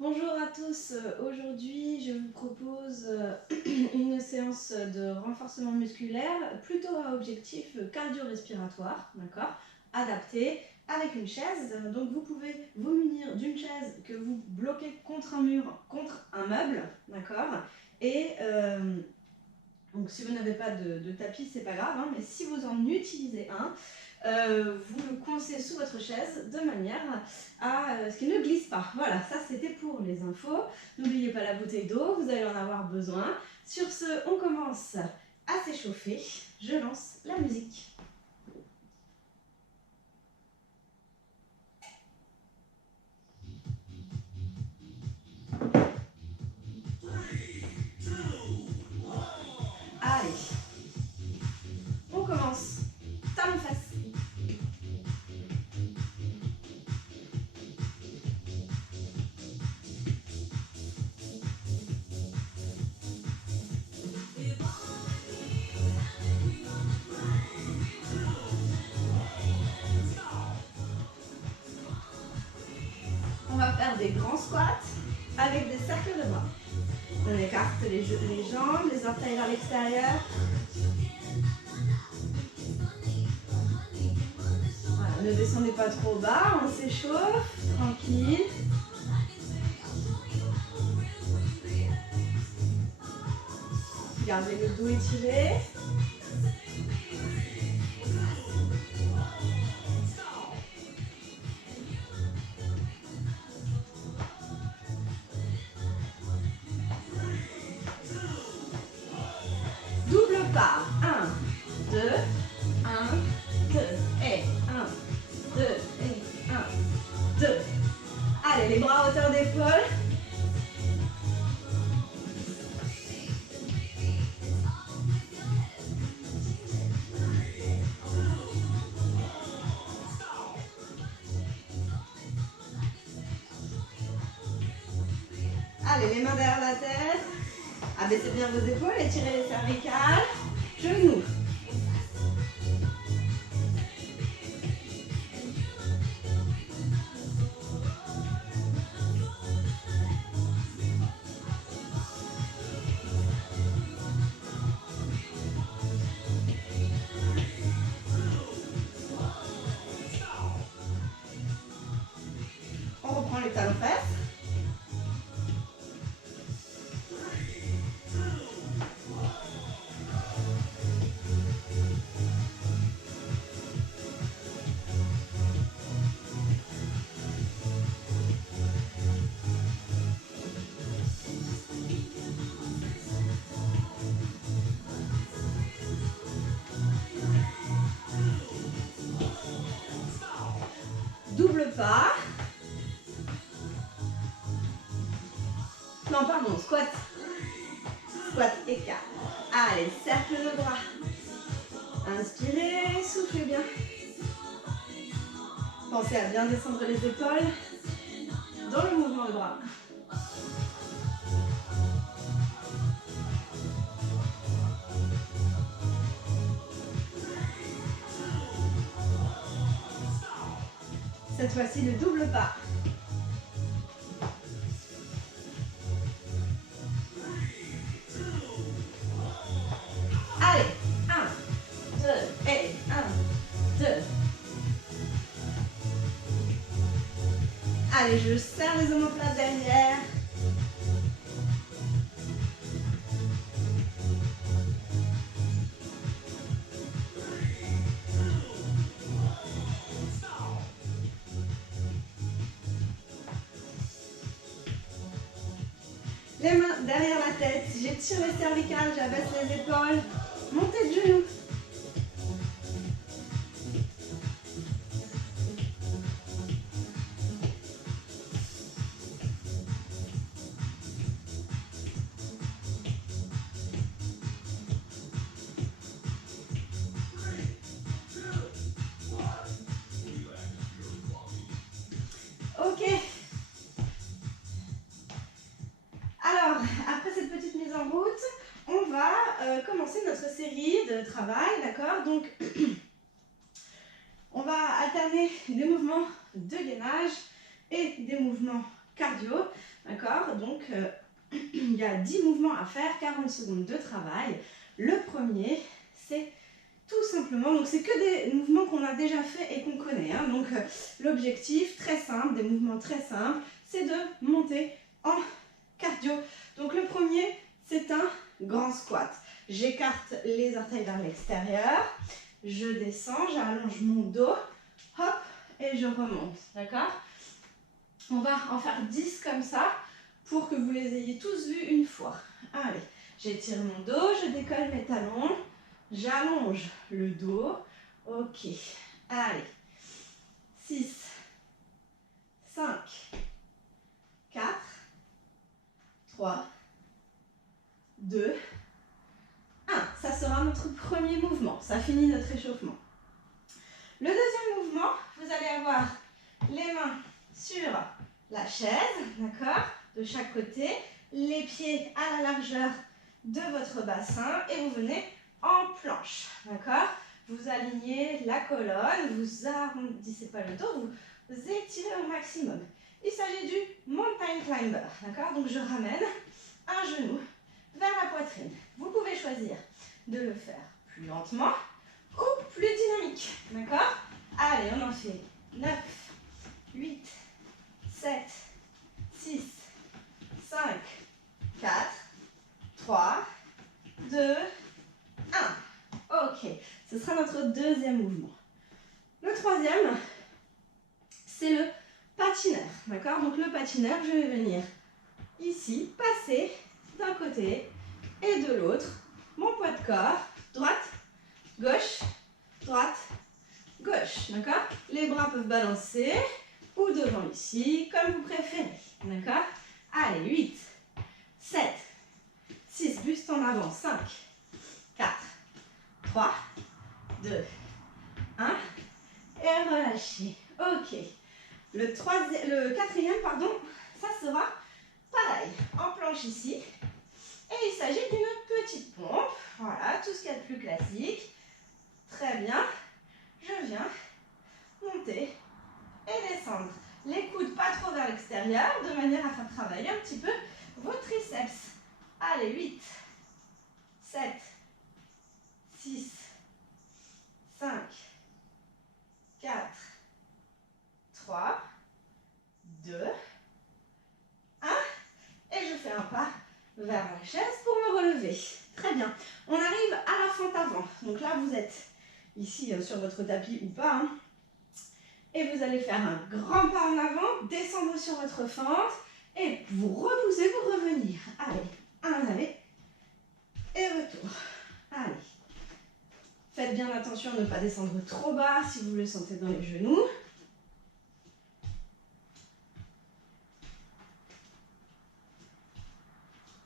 Bonjour à tous, aujourd'hui je vous propose une séance de renforcement musculaire plutôt à objectif cardio-respiratoire, d'accord, adapté avec une chaise. Donc vous pouvez vous munir d'une chaise que vous bloquez contre un mur, contre un meuble, d'accord, et donc si vous n'avez pas de tapis, c'est pas grave, hein, mais si vous en utilisez un, vous le coincez sous votre chaise de manière à ce qu'il ne glisse pas. Voilà, ça c'était pour les infos. N'oubliez pas la bouteille d'eau, vous allez en avoir besoin. Sur ce, on commence à s'échauffer. Je lance la musique. Allez, on commence. Talons-fesses. On va faire des grands squats avec des cercles de bras. On écarte les jambes, les orteils vers l'extérieur. Voilà, ne descendez pas trop bas, on s'échauffe, tranquille. Gardez le dos étiré. Double pas. 1, 2, 1, 2, et 1, 2, et 1, 2. Allez, les bras à hauteur d'épaule. Allez, les mains derrière la tête. Abaissez bien vos épaules, étirez les cervicales. Genoux. On reprend les talons-fesses. Double pas. Non, pardon, squat. Squat, écart. Allez, cercle de bras. Inspirez, soufflez bien. Pensez à bien descendre les épaules dans le mouvement de bras. Cette fois-ci, le double pas. Allez, 1, 2, et 1, 2. Allez, je serre les omoplates derrière. Les mains derrière la tête, j'étire les cervicales, j'abaisse les épaules, montez de genoux. Ok. Alors, après cette petite mise en route, on va commencer notre série de travail, d'accord? Donc, on va alterner des mouvements de gainage et des mouvements cardio, d'accord? Donc, il y a 10 mouvements à faire, 40 secondes de travail. Le premier, c'est tout simplement, donc c'est que des mouvements qu'on a déjà fait et qu'on connaît. Hein. Donc, l'objectif, très simple, des mouvements très simples, c'est de monter en cardio. Donc, le premier, c'est un grand squat. J'écarte les orteils vers l'extérieur, je descends, j'allonge mon dos, hop, et je remonte, d'accord? On va en faire 10 comme ça pour que vous les ayez tous vus une fois. Allez, j'étire mon dos, je décolle mes talons, j'allonge le dos. Ok, allez. 6, 5, 4, 3, 2, 1. Ça sera notre premier mouvement. Ça finit notre échauffement. Le deuxième mouvement, vous allez avoir les mains sur la chaise, d'accord, de chaque côté, les pieds à la largeur de votre bassin et vous venez en planche, d'accord. Vous alignez la colonne, vous arrondissez pas le dos, vous étirez au maximum. Il s'agit du mountain climber, d'accord. Donc je ramène un genou vers la poitrine. Vous pouvez choisir de le faire plus lentement ou plus dynamique, d'accord. Allez, on en fait 9, 8, 7, 6, 5, 4, 3, 2, 1. Ok, ce sera notre deuxième mouvement. Le troisième, c'est le patineur, d'accord. Donc le patineur, je vais venir ici, passer d'un côté et de l'autre, mon poids de corps, droite, gauche, droite, gauche, d'accord. Les bras peuvent balancer ou devant ici, comme vous préférez, d'accord. Allez, 8, 7, 6, buste en avant, 5, 4, 3, 2, 1, et relâchez. Ok. Le quatrième, pardon, ça sera pareil, en planche ici. Et il s'agit d'une petite pompe. Voilà, tout ce qu'il y a de plus classique. Très bien. Je viens monter et descendre. Les coudes pas trop vers l'extérieur, de manière à faire travailler un petit peu vos triceps. Allez, 8, 7, 6, 5, 4, 3, 2, 1. Et je fais un pas vers la chaise pour me relever. Très bien. On arrive à la fente avant. Donc là, vous êtes ici sur votre tapis ou pas. Hein. Et vous allez faire un grand pas en avant, descendre sur votre fente et vous repoussez pour revenir. Allez, un aller et retour. Allez. Faites bien attention à ne pas descendre trop bas si vous le sentez dans les genoux.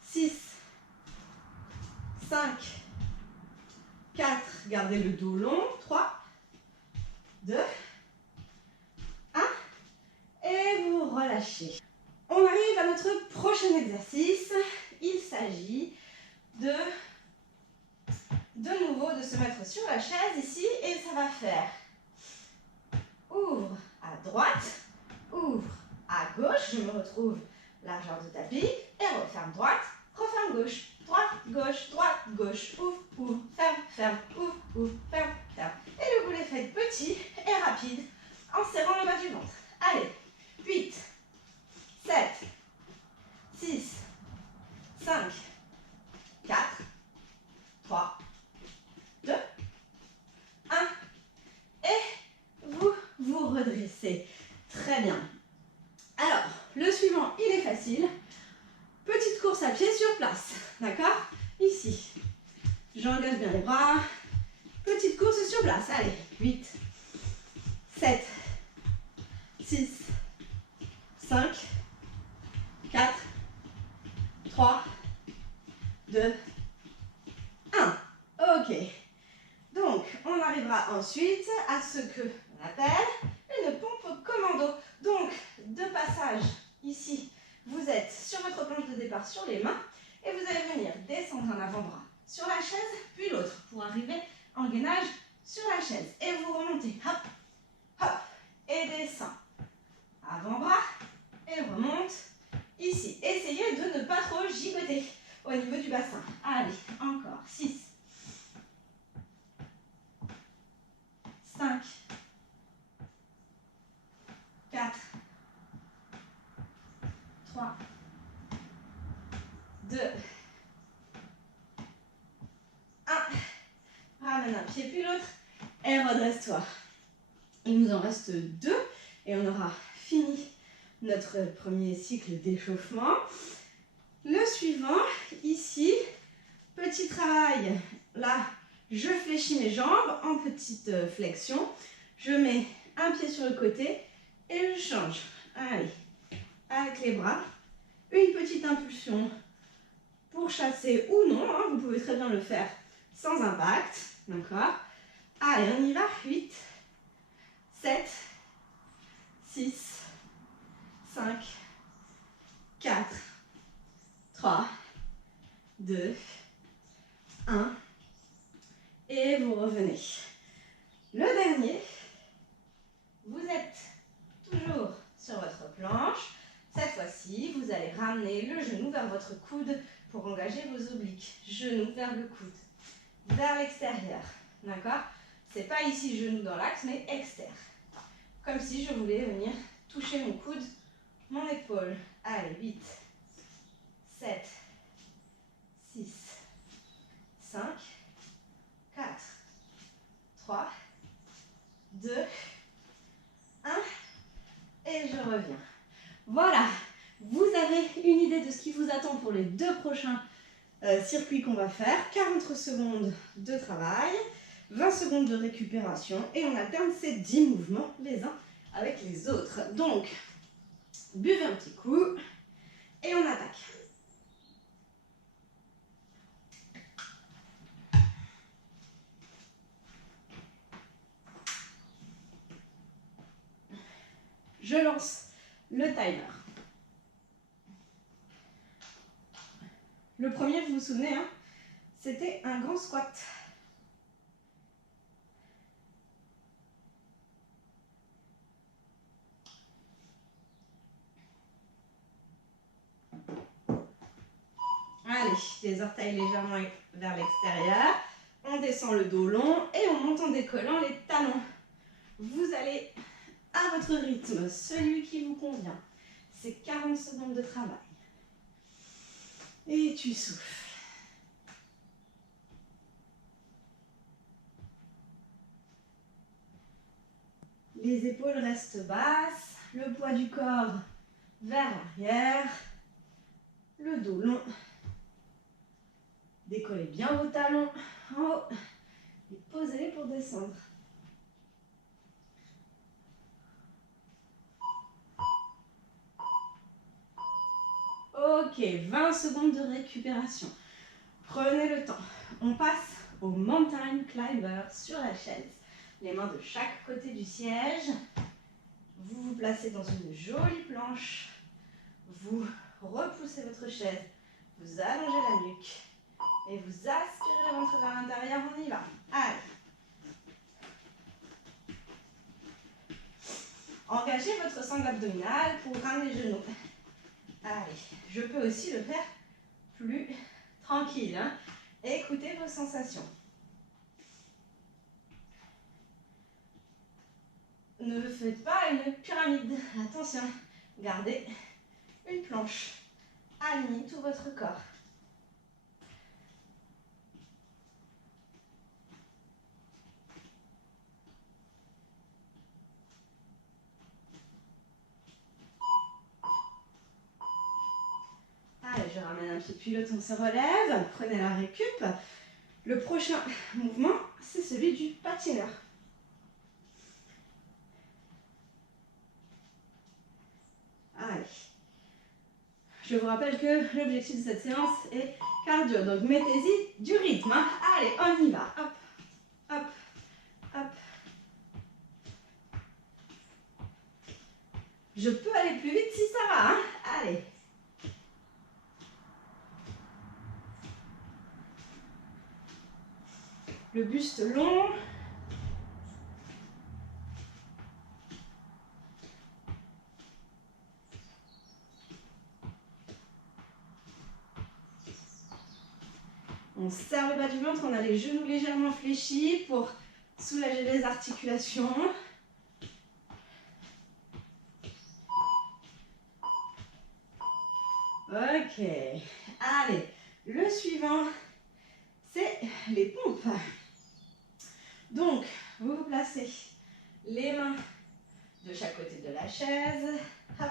Six, 5, 4, gardez le dos long, 3, 2, 1, et vous relâchez. On arrive à notre prochain exercice. Il s'agit de nouveau de se mettre sur la chaise ici et ça va faire ouvre à droite, ouvre à gauche, je me retrouve largeur de tapis et referme droite, referme gauche, droite, gauche, ouvre, ouvre, ferme, ferme, ouvre, ferme, ferme. Et vous les faites petit et rapide en serrant le bas du ventre. Allez, 8, 7, 6, 5, 4, 3, 2, 1. Et vous redressez. Très bien. Alors, le suivant, il est facile. Petite course à pied sur place. D'accord? Ici. J'engage bien les bras. Petite course sur place. Allez, 8, 7, 6, 5, 4, 3, 2, 1. Ok. Donc, on arrivera ensuite à ce que l'on appelle une pompe commando. Donc, deux passages ici. Vous êtes sur votre planche de départ sur les mains et vous allez venir descendre un avant-bras sur la chaise, puis l'autre pour arriver en gainage sur la chaise. Et vous remontez, hop, hop, et descend. Avant-bras et remonte. et de ne pas trop gigoter au niveau du bassin. Allez, encore. 6, 5, 4, 3, 2, 1. Ramène un pied puis l'autre et redresse-toi. Il nous en reste 2 et on aura fini notre premier cycle d'échauffement. Le suivant, ici, petit travail. Là, je fléchis mes jambes en petite flexion. Je mets un pied sur le côté et je change. Allez, avec les bras. Une petite impulsion pour chasser ou non. Hein, vous pouvez très bien le faire sans impact. D'accord? Allez, on y va. 8, 7, 6, 5, 4, 3, 2, 1. Et vous revenez. Le dernier, vous êtes toujours sur votre planche. Cette fois-ci, vous allez ramener le genou vers votre coude pour engager vos obliques. Genou vers le coude, vers l'extérieur. D'accord? C'est pas ici genou dans l'axe, mais externe. Comme si je voulais venir toucher mon coude, mon épaule. Allez, 8, 7, 6, 5, 4, 3, 2, 1. Et je reviens. Voilà, vous avez une idée de ce qui vous attend pour les 2 prochains circuits qu'on va faire. 40 secondes de travail, 20 secondes de récupération et on alterne ces 10 mouvements les uns avec les autres. Donc, buvez un petit coup et on attaque. Je lance le timer. Le premier, vous vous souvenez, hein, c'était un grand squat. Allez, les orteils légèrement vers l'extérieur. On descend le dos long et on monte en décollant les talons. Vous allez à votre rythme, celui qui vous convient. C'est 40 secondes de travail. Et tu souffles. Les épaules restent basses, le poids du corps vers l'arrière, le dos long. Décollez bien vos talons en haut et posez-les pour descendre. Ok, 20 secondes de récupération. Prenez le temps. On passe au mountain climber sur la chaise. Les mains de chaque côté du siège. Vous vous placez dans une jolie planche. Vous repoussez votre chaise. Vous allongez la nuque. Et vous aspirez le ventre vers l'intérieur. On y va. Allez. Engagez votre sangle abdominale pour ramener les genoux. Allez, je peux aussi le faire plus tranquille. Hein. Écoutez vos sensations. Ne faites pas une pyramide. Attention, gardez une planche. Alignez tout votre corps. Allez, je ramène un pied puis l'autre, on se relève. Prenez la récup. Le prochain mouvement, c'est celui du patineur. Allez. Je vous rappelle que l'objectif de cette séance est cardio. Donc, mettez-y du rythme. Hein. Allez, on y va. Hop, hop, hop. Je peux aller plus vite si ça va. Hein. Allez. Le buste long. On serre le bas du ventre, on a les genoux légèrement fléchis pour soulager les articulations. Ok, allez, le suivant, c'est les pompes. Donc, vous vous placez les mains de chaque côté de la chaise. Hop.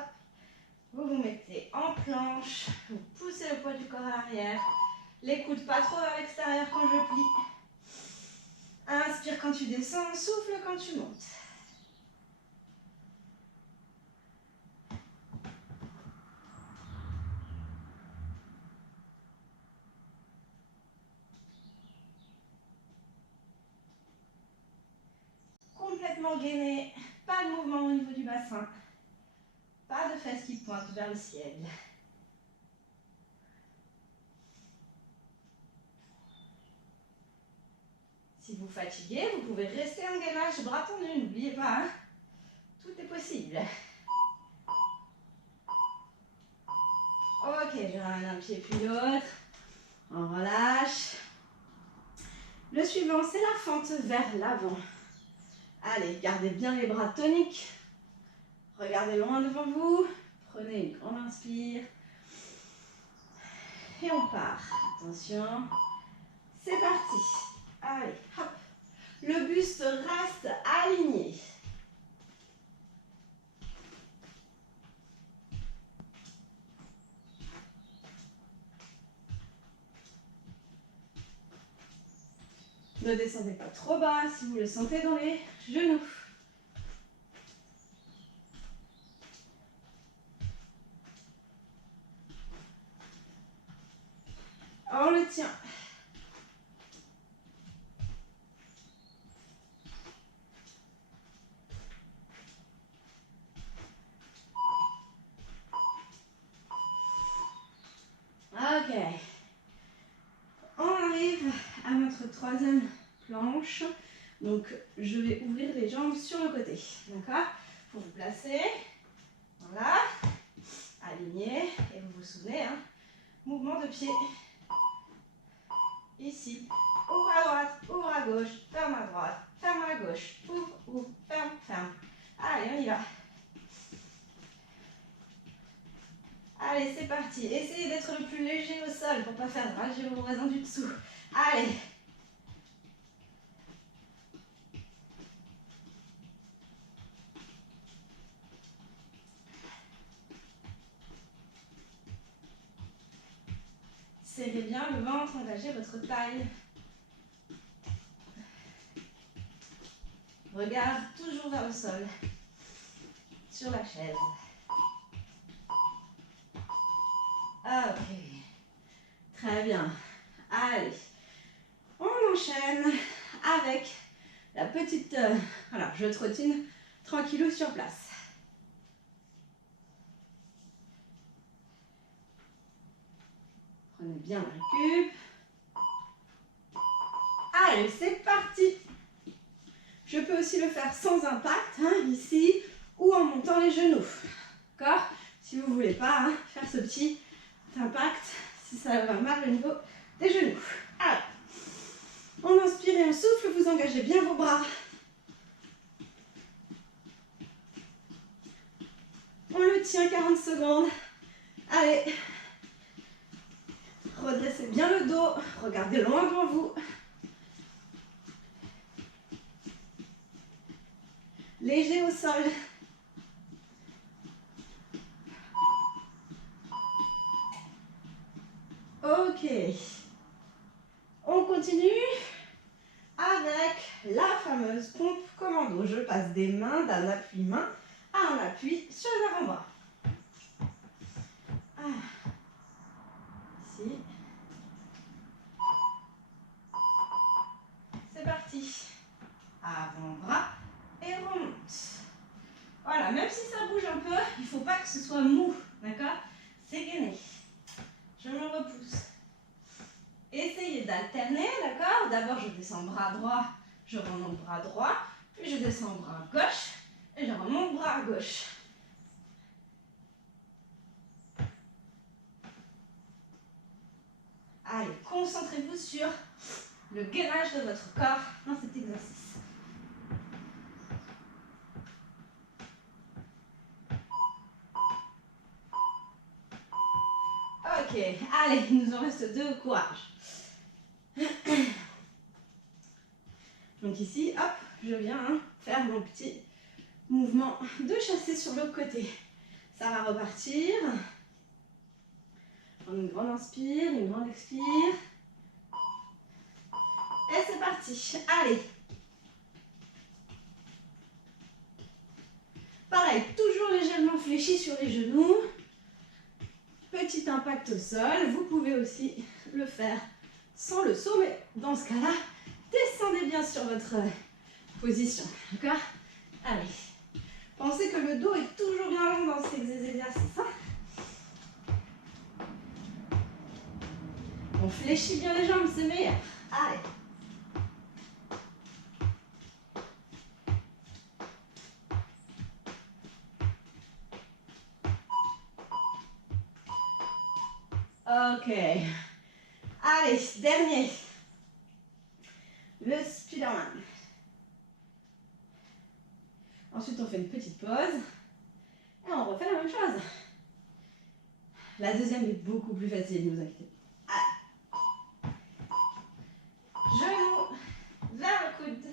Vous vous mettez en planche, vous poussez le poids du corps à l'arrière. Les coudes pas trop vers l'extérieur quand je plie. Inspire quand tu descends, souffle quand tu montes. Complètement gainé, pas de mouvement au niveau du bassin. Pas de fesses qui pointent vers le ciel. Si vous fatiguez, vous pouvez rester en gainage, bras tendus, n'oubliez pas, hein, tout est possible. Ok, je ramène un pied puis l'autre, on relâche. Le suivant, c'est la fente vers l'avant. Allez, gardez bien les bras toniques. Regardez loin devant vous, prenez une grande inspire. Et on part. Attention, c'est parti. Allez, hop. Le buste reste aligné. Ne descendez pas trop bas si vous le sentez dans les genoux. On le tient. Ok. On arrive à notre troisième planche. Donc, je vais ouvrir les jambes sur le côté. D'accord? Pour vous placer. Voilà. Aligné. Et vous vous souvenez, hein? Mouvement de pied. Ici. Ouvre à droite, ouvre à gauche, ferme à droite, ferme à gauche. Ouvre, ouvre, ferme, ferme. Allez, on y va. Allez, c'est parti. Essayez d'être le plus léger au sol pour ne pas faire rager vos voisins du dessous. Allez. Serrez bien le ventre, engagez votre taille. Regard toujours vers le sol, sur la chaise. Ok. Très bien. Allez. On enchaîne avec la petite... voilà, je trottine tranquillou sur place. Prenez bien la récup. Allez, c'est parti. Je peux aussi le faire sans impact, hein, ici, ou en montant les genoux. D'accord? Si vous ne voulez pas hein, faire ce petit impact, si ça va mal au niveau des genoux. Alors, on inspire et on souffle, vous engagez bien vos bras. On le tient 40 secondes. Allez. Redressez bien le dos, regardez loin devant vous. Léger au sol. Ok. On continue avec la fameuse pompe commando. Je passe des mains d'un appui main à un appui sur les avant-bras. Ici. C'est parti. Avant-bras et remonte. Voilà, même si ça bouge un peu, il ne faut pas que ce soit mou, d'accord? C'est gainé. Je me repousse. Essayez d'alterner, d'accord? D'abord, je descends bras droit, je remonte bras droit, puis je descends bras gauche et je remonte bras gauche. Allez, concentrez-vous sur le gainage de votre corps dans cet exercice. Ok, allez, il nous en reste 2, courage. Donc ici, hop, je viens faire mon petit mouvement de chassé sur l'autre côté. Ça va repartir. Prendre une grande inspire, une grande expire. Et c'est parti. Allez. Pareil, toujours légèrement fléchi sur les genoux. Petit impact au sol. Vous pouvez aussi le faire sans le saut, mais dans ce cas-là, descendez bien sur votre position. D'accord? Allez. Pensez que le dos est toujours bien long dans ces exercices. On fléchit bien les jambes, c'est meilleur. Allez. Ok. Allez, dernier. Le Spider-Man. Ensuite, on fait une petite pause. Et on refait la même chose. La deuxième est beaucoup plus facile, ne vous inquiétez pas. Genou vers le coude.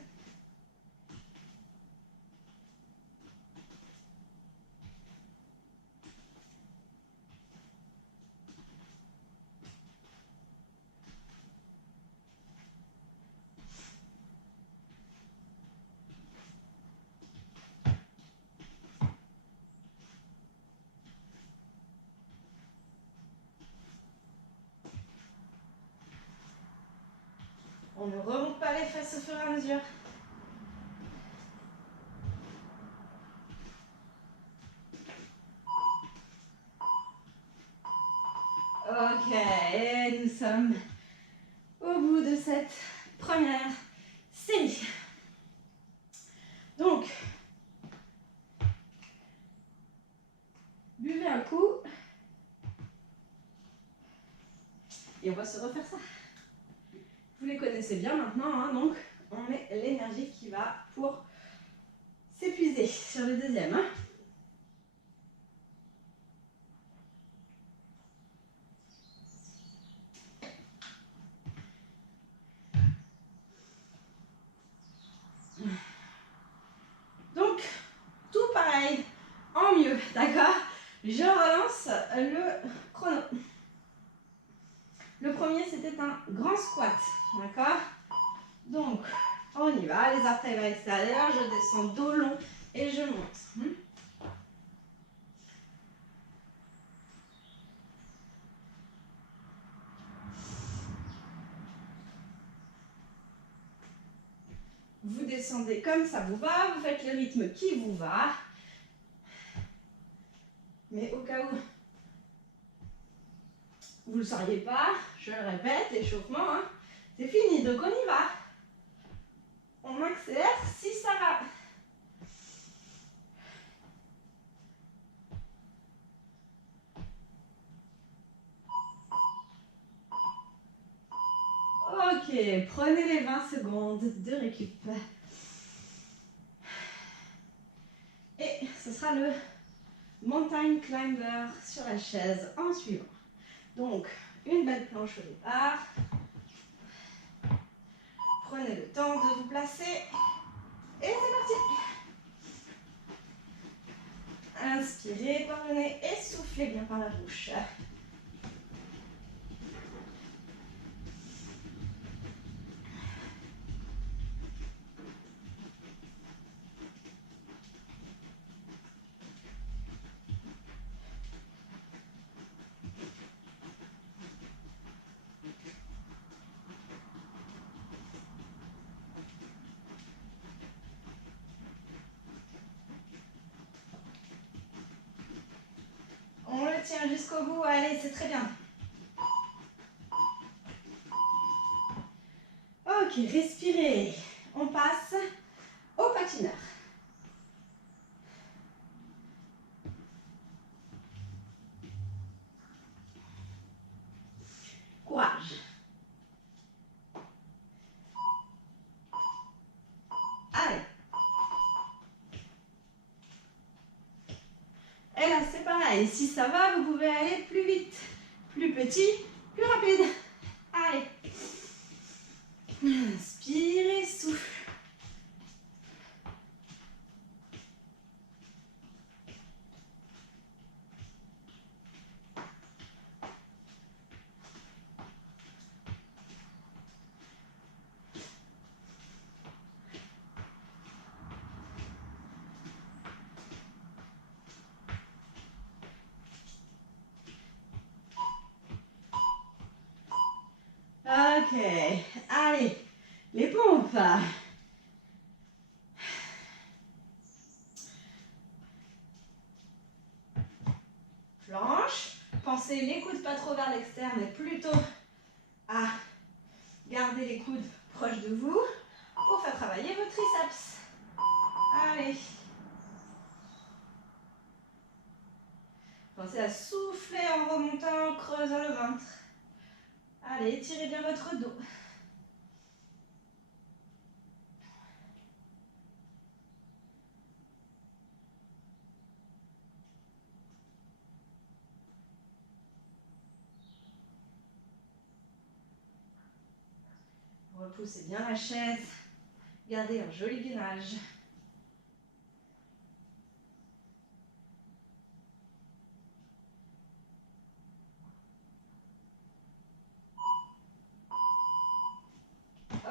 On ne remonte pas les fesses au fur et à mesure. Ok, et nous sommes au bout de cette première série. Donc, buvez un coup. Et on va se refaire ça. Vous les connaissez bien maintenant, donc on met l'énergie qui va pour s'épuiser sur le deuxième. Donc, tout pareil, en mieux, d'accord? Je relance le chrono. Le premier, c'était un grand squat, d'accord? Donc, on y va, les orteils vers l'extérieur, je descends dos long et je monte. Vous descendez comme ça vous va, vous faites le rythme qui vous va. Mais au cas où vous ne le sauriez pas, je le répète, l'échauffement, c'est fini, donc on y va. On accélère si ça va. Ok, prenez les 20 secondes de récup. Et ce sera le mountain climber sur la chaise en suivant. Donc, une belle planche au départ. Prenez le temps de vous placer. Et c'est parti. Inspirez par le nez et soufflez bien par la bouche. On le tient jusqu'au bout, allez, c'est très bien. Ok, respirez. On passe au patineur. Courage. Et là, c'est pareil. Si ça va, vous pouvez aller plus vite, plus petit, plus rapide. Allez. Inspirez, souffle. Ok, allez, les pompes. Planche. Pensez les coudes pas trop vers l'externe, mais plutôt à garder les coudes proches de vous pour faire travailler vos triceps. Allez. Pensez à souffler en remontant, en creusant le ventre. Allez, étirez bien votre dos. Repoussez bien la chaise. Gardez un joli gainage.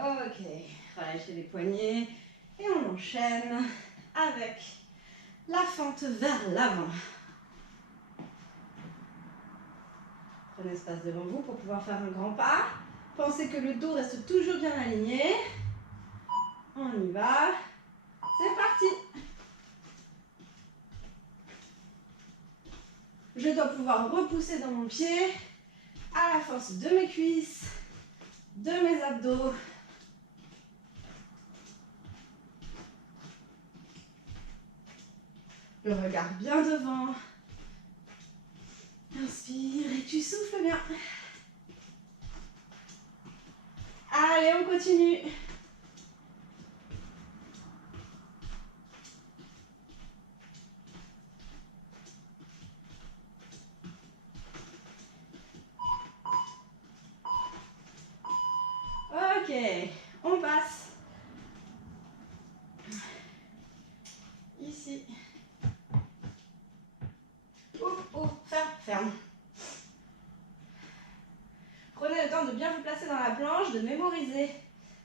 Ok, relâchez les poignets et on enchaîne avec la fente vers l'avant. Prenez espace devant vous pour pouvoir faire un grand pas. Pensez que le dos reste toujours bien aligné. On y va. C'est parti. Je dois pouvoir repousser dans mon pied à la force de mes cuisses, de mes abdos. Le regard bien devant. Inspire et tu souffles bien. Allez, on continue. Ok, on passe. Ici. Ouf, ouf, ferme, ferme. Prenez le temps de bien vous placer dans la planche, de mémoriser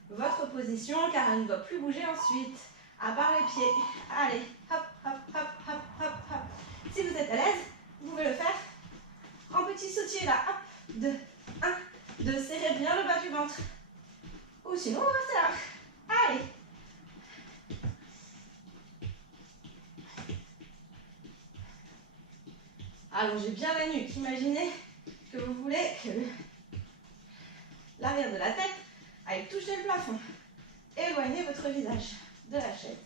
votre position car elle ne doit plus bouger ensuite. À part les pieds. Allez, hop, hop, hop, hop, hop, hop. Si vous êtes à l'aise, vous pouvez le faire en petit sautier là. Hop, 2, 1, 2. Serrez bien le bas du ventre. Ou sinon, on va rester là. Allez. Allongez bien la nuque. Imaginez que vous voulez que l'arrière de la tête aille toucher le plafond. Éloignez votre visage de la chaise.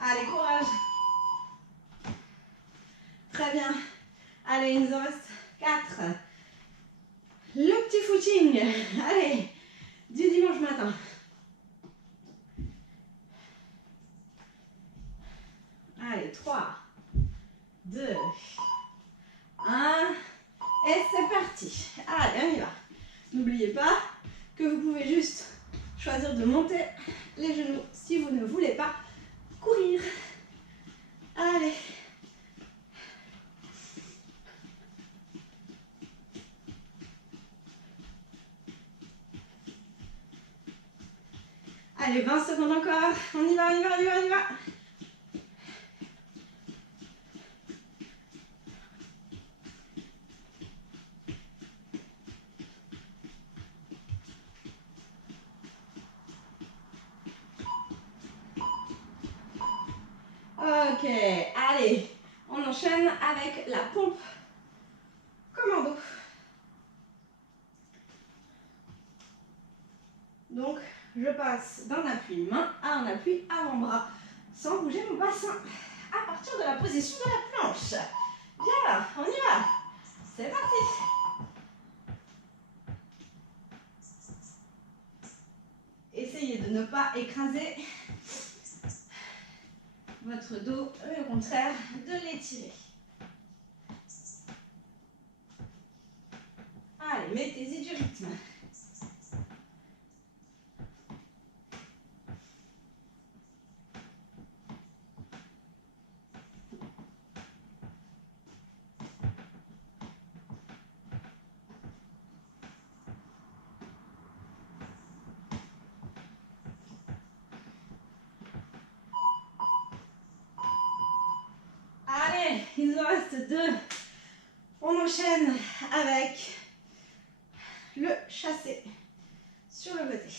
Allez, courage. Très bien. Allez, il nous en reste 4. Le petit footing. Allez, du dimanche matin. Allez, 3, 2, 1. Et c'est parti. Allez, on y va. N'oubliez pas que vous pouvez juste choisir de monter les genoux si vous ne voulez pas courir. Allez. Allez, 20 secondes encore. On y va, on y va, on y va, on y va. Ok, allez, on enchaîne avec la pompe commando. Donc, je passe d'un appui main à un appui avant-bras, sans bouger mon bassin, à partir de la position de la planche. Bien, on y va. C'est parti. essayez de ne pas écraser votre dos, mais au contraire de l'étirer. Allez, mettez-y du rythme. Allez, il nous en reste 2. On enchaîne avec le chassé sur le côté.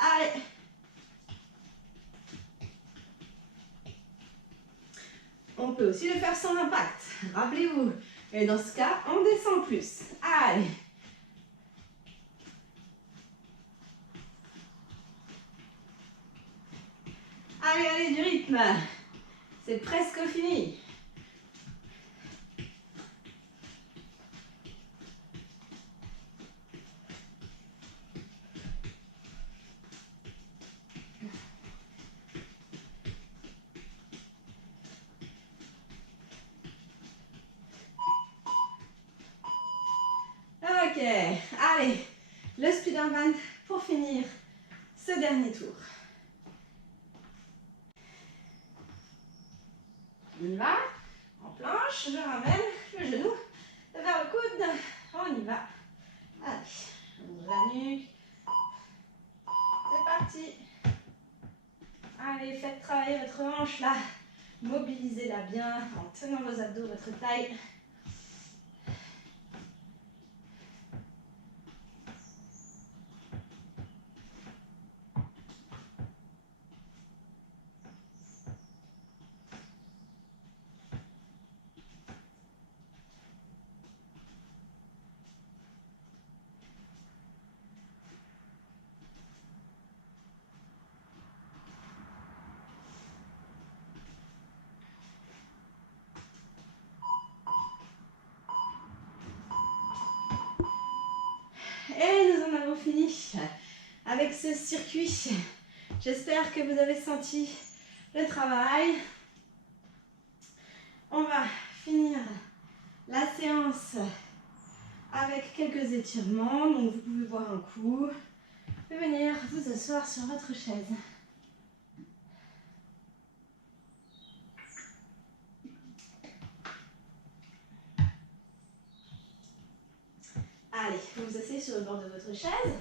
Allez. On peut aussi le faire sans impact. Rappelez-vous. Et dans ce cas, on descend plus. Allez. Allez, allez, du rythme. C'est presque fini. Ok, allez, le Spider-Man pour finir ce dernier tour. On y va, en planche, je ramène le genou vers le coude, on y va. Allez, on ouvre la nuque, c'est parti. Allez, faites travailler votre hanche là, mobilisez-la bien en tenant vos abdos, votre taille. Et nous en avons fini avec ce circuit. J'espère que vous avez senti le travail. On va finir la séance avec quelques étirements. Donc vous pouvez boire un coup et venir vous asseoir sur votre chaise. Allez, vous vous asseyez sur le bord de votre chaise.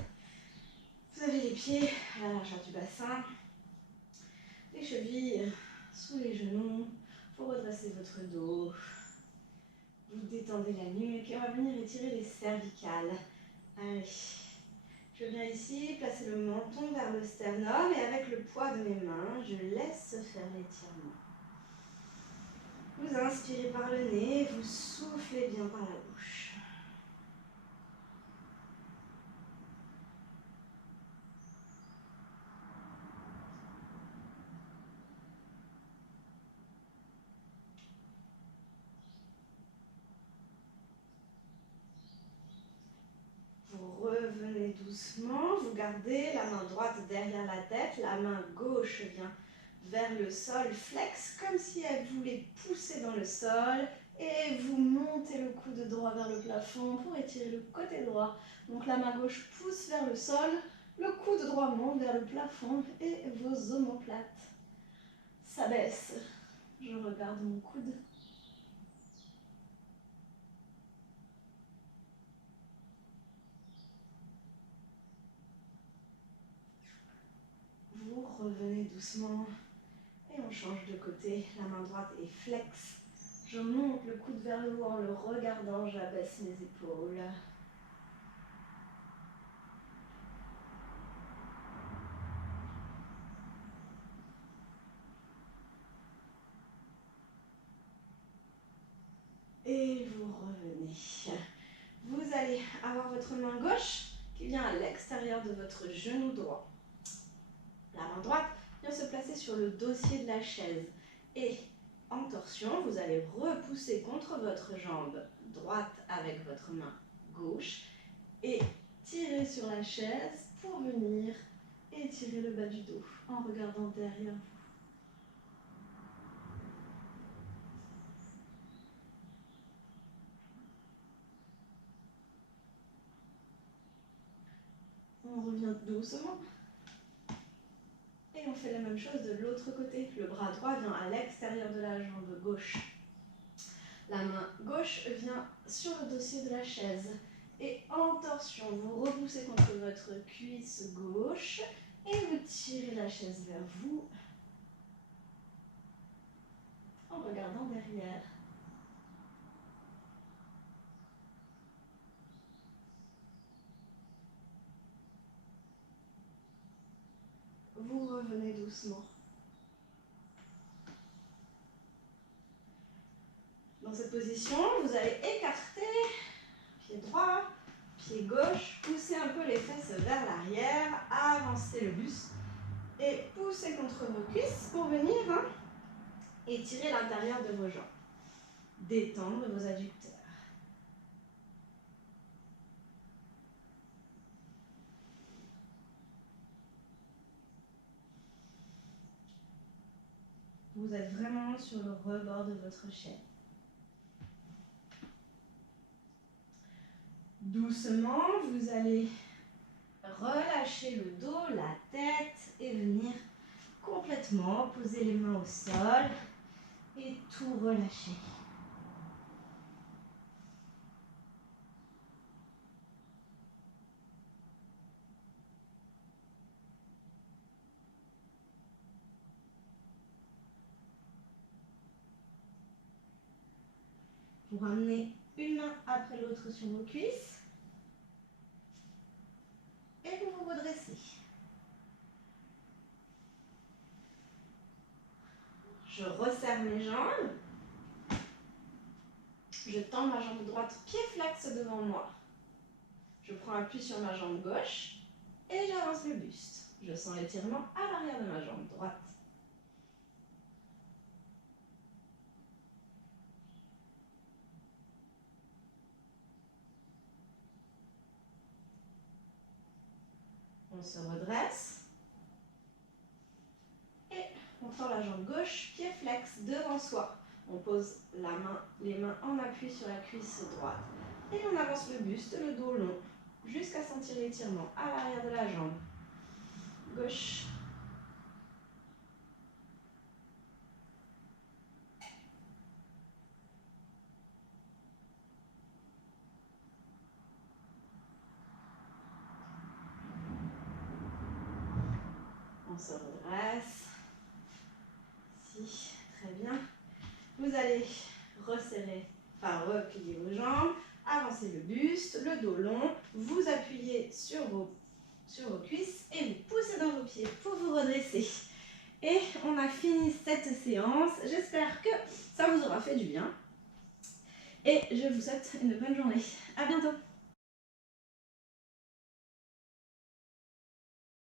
Vous avez les pieds à la largeur du bassin, les chevilles sous les genoux. Vous redressez votre dos. Vous détendez la nuque et on va venir étirer les cervicales. Allez, je viens ici placer le menton vers le sternum et avec le poids de mes mains, je laisse faire l'étirement. Vous inspirez par le nez, vous soufflez bien par la bouche. Vous revenez doucement, vous gardez la main droite derrière la tête, la main gauche vient vers le sol, flex comme si elle voulait pousser dans le sol et vous montez le coude droit vers le plafond pour étirer le côté droit. Donc la main gauche pousse vers le sol, le coude droit monte vers le plafond et vos omoplates s'abaissent. Je regarde mon coude. Vous revenez doucement. Et on change de côté, la main droite est flex. Je monte le coude vers le haut en le regardant, j'abaisse mes épaules. Et vous revenez. Vous allez avoir votre main gauche qui vient à l'extérieur de votre genou droit. La main droite vient se placer sur le dossier de la chaise. Et en torsion. Vous allez repousser contre votre jambe droite avec votre main gauche et tirer sur la chaise pour venir étirer le bas du dos en regardant derrière vous. On revient doucement. Et on fait la même chose de l'autre côté. Le bras droit vient à l'extérieur de la jambe gauche. La main gauche vient sur le dossier de la chaise. Et en torsion, vous repoussez contre votre cuisse gauche et vous tirez la chaise vers vous en regardant derrière. Vous revenez doucement. Dans cette position, vous allez écarter pied droit, pied gauche, pousser un peu les fesses vers l'arrière, avancer le buste et pousser contre vos cuisses pour venir étirer l'intérieur de vos jambes. Détendre vos adducteurs. Vous êtes vraiment sur le rebord de votre chaise. Doucement, vous allez relâcher le dos, la tête et venir complètement poser les mains au sol et tout relâcher. Vous ramenez une main après l'autre sur vos cuisses et vous vous redressez. Je resserre mes jambes. Je tends ma jambe droite, pied flex devant moi. Je prends appui sur ma jambe gauche et j'avance le buste. Je sens l'étirement à l'arrière de ma jambe droite. On se redresse et on tend la jambe gauche, pied flex devant soi. On pose les mains en appui sur la cuisse droite et on avance le buste, le dos long, jusqu'à sentir l'étirement à l'arrière de la jambe gauche. On se redresse. Si, très bien. Vous allez resserrer, replier vos jambes, avancer le buste, le dos long, vous appuyez sur vos cuisses et vous poussez dans vos pieds pour vous redresser. Et on a fini cette séance. J'espère que ça vous aura fait du bien. Et je vous souhaite une bonne journée. À bientôt.